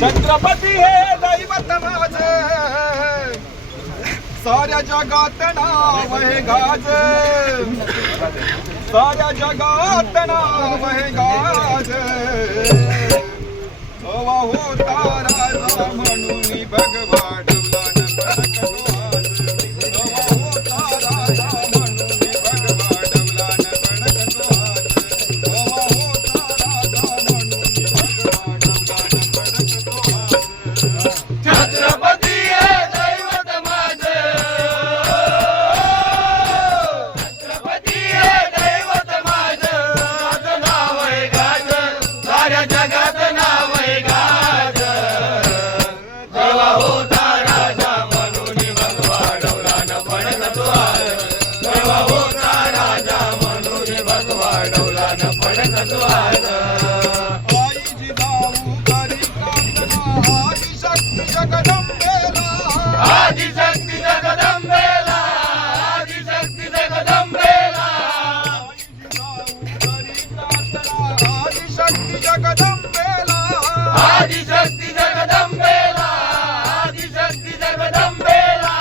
छत्रपती हे दैवत माझे, साऱ्या जगात नाव हे गाज, साऱ्या जगात नाव हे गाज. हवा होता राजा म्हणून भगवा डुला न पडक तो आज. हवा होता राजा म्हणून भगवा डुला न पडक तो आज. हवा होता राजा म्हणून भगवा डुला न पडक तो आज. छत्रपती हे दैवत माझे, छत्रपती हे दैवत माझे, माझं नाव आहे गाज, साऱ्या जगात नाव आहे गाज. जेव्हा होता राजा म्हणून भगवा डोला न पडक तो आज. जेव्हा होता राजा म्हणून भगवा डोला न पडक तो आज. आई जिजाऊ करी प्रार्थना आदिशक्ती जगदंबेला, आदिशक्ती जगदंबेला, आदिशक्ती जगदंबेला. आदिशक्ती जगदंबेला, आदिशक्ती जगदंबेला, आदिशक्ती जगदंबेला.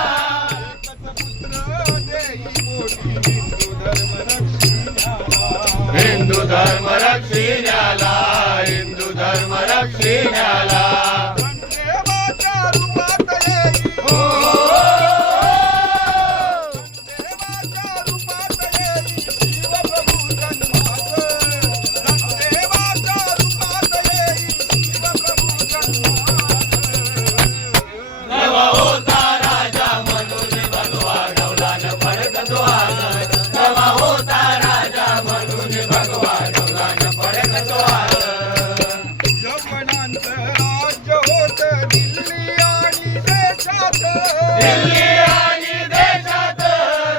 पुत्र देई मोठी हिंदू धर्म रक्षिण्याला, हिंदू धर्म रक्षिण्याला. देवाच्या रूपात येई, हो, देवाच्या रूपात येई शिवप्रभू जन्मास. देवाच्या रूपात येई शिवप्रभू जन्मास. जेव्हा होता राजा म्हणून भगवा डोला न पडक तो आज. जेव्हा होता राजा म्हणून भगवा डोला न पडक तो आज. यवनांचं राज्य होतं दिल्ली आणि देशात, दिल्ली आणि देशात,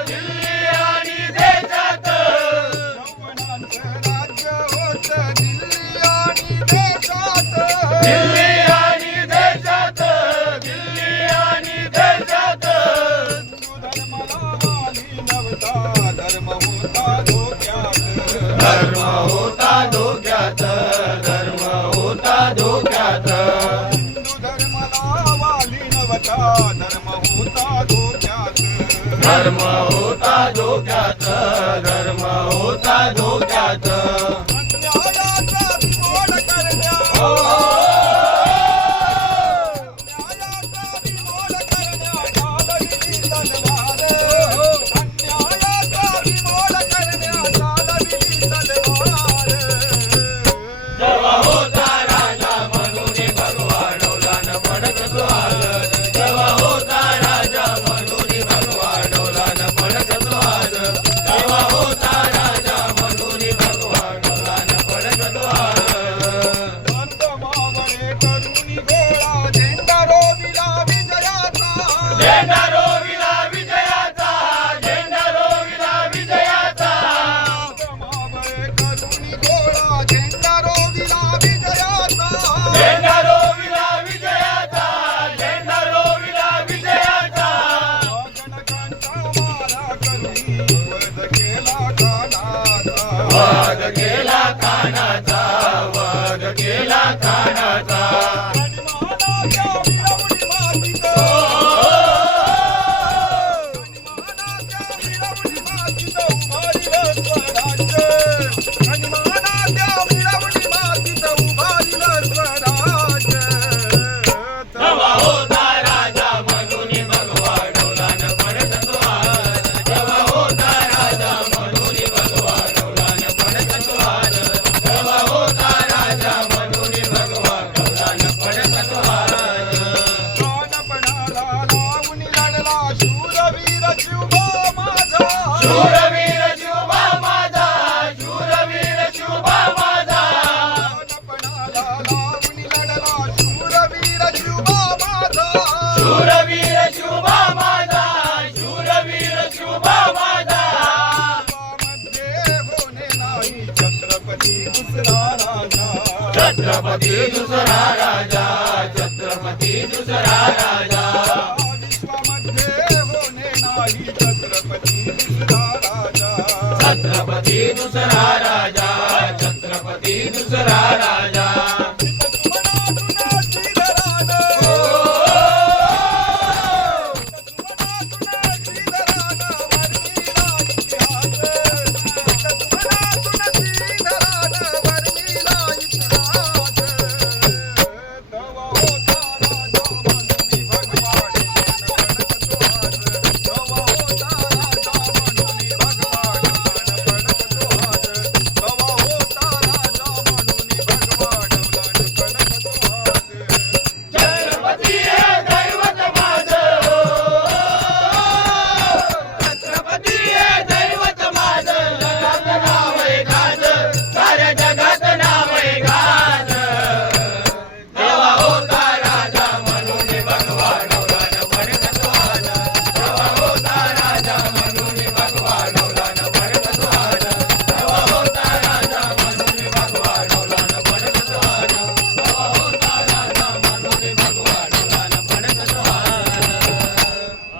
दिल्ली आणि देशात. यवनांचं राज्य होतं दिल्ली आणि देशात. दिल्ली आणि देशात, दिल्ली आणि देशात. धर्म होता धोक्यात, धर्म होता धोक्यात, धर्म होता धोक्यात. धर्म होता धोक्यात. धर्म होता धोक्यात, धर्म होता धोक्यात. अन्यायाचा बिमोड करण्या, अन्यायाचा बिमोड करण्या चालविली तलवार. अन्यायाचा बिमोड करण्या चालविली तलवार. जेव्हा होता राजा म्हणून भगवा डोला न पडक तो आज. जेव्हा होता राजा म्हणून भगवा डोला न पडक तो आज. जेव्हा होता राजा म्हणून भगवा डोला न पडक तो आज. मावळे करुणी गोळा झेंडा रोविला विजयाचा. झेंडा रोविला विजयाचा, झेंडा रोविला विजयाचा. मावळे करुणी गोळा झेंडा रोविला विजयाचा. झेंडा रोविला विजयाचा, झेंडा रोविला विजयाचा. जनकांचा मारा करुणी वध केला कानाचा. वध केला कानाचा, वध केला कानाचा. मानाच्या मिरवणी मातीत, मानाच्या मिरवणी मातीत उभारिलं स्वराज्य. आणि मानाच्या मिरवणी मातीत उभारिलं स्वराज्य. जेव्हा होता राजा म्हणून भगवा डोला न पडक तो आज. जेव्हा होता राजा म्हणून भगवा डोला न पडक तो आज. जेव्हा होता राजा म्हणून भगवा डोला न पडक तो आज. प्राणपणाला लावून लढला शूरवीर शिवबा माझा. शूरवीर शिवबा माझा, शूरवीर शिवबा माझा. प्राणपणाला लावून लढला शूरवीर शिवबा माझा. शूरवीर शिवबा माझा, शूरवीर शिवबा माझा. मध्ये होणे नाही छत्रपती दुसरा राजा. छत्रपती दुसरा राजा, छत्रपती दुसरा राजा.